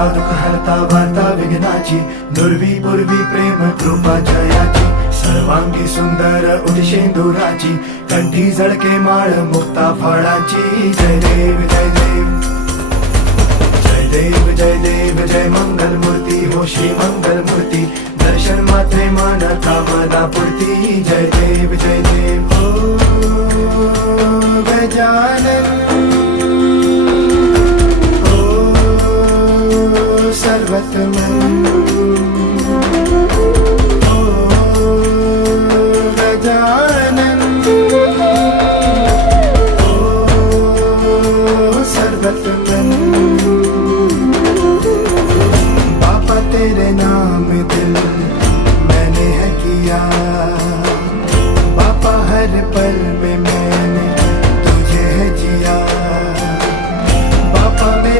हरता दुःख हरता वार्ता विघ्नाची, दुर्वी पूर्वी प्रेम कृपा जयाची, सर्वांगी सुंदर उदिशेंदुराची, कंठी झळके माळ मुक्ता फळाची. जय देव जय देव जय देव जय देव जय मंगल मूर्ती हो श्री मंगल मूर्ती, दर्शन मात्रे मन कामना पूर्ती. जय देव जय देव हो गजानन हो सर्वतमन.